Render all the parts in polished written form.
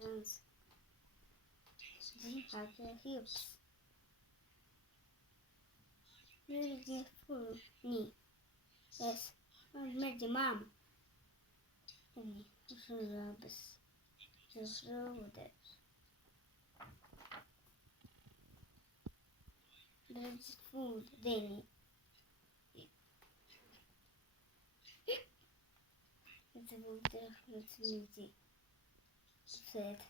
hands. They have their hips. Really full knee. Yes, I met the mom. And he rubs the shoulders. There's food daily. It's a good music. Said,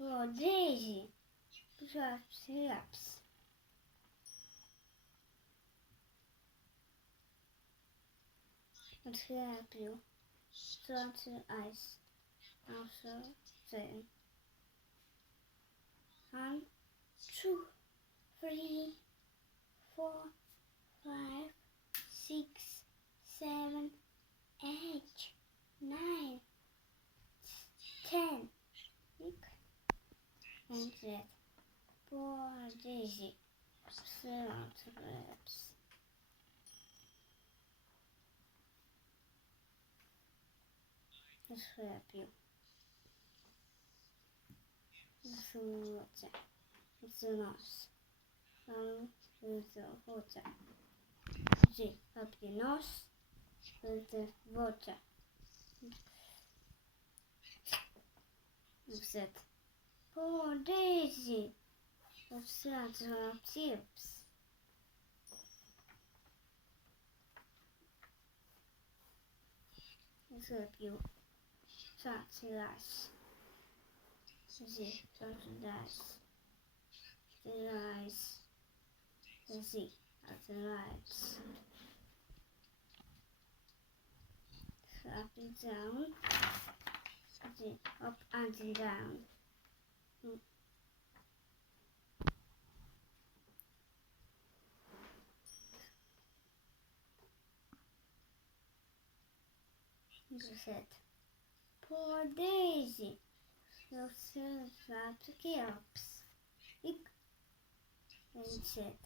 oh, Daisy, perhaps. Let's help you. Start your eyes. Also, then. 1, 2, 3, 4, 5, 6, 7, 8, 9, 10. And that. Poor Daisy. Sound lips. Let's help you. Water. It's a nose. With the water. See, up your nose with the water. That's it. Poor Daisy. That's her tips. Let's help you. Shut your eyes. See, shut your eyes. The eyes. Let's see, at the lights. Up and down. See, up and down. That's it. Poor Daisy. Your silver helps. And said,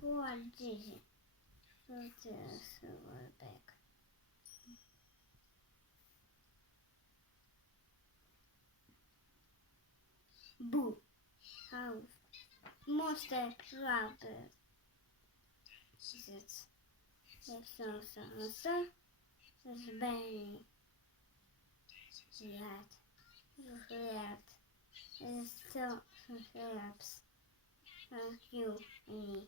poor Daisy. Go to the silver bag. Boo. How? Monster rabbit. It's so. It's bang. Red. It's still helps. You and me.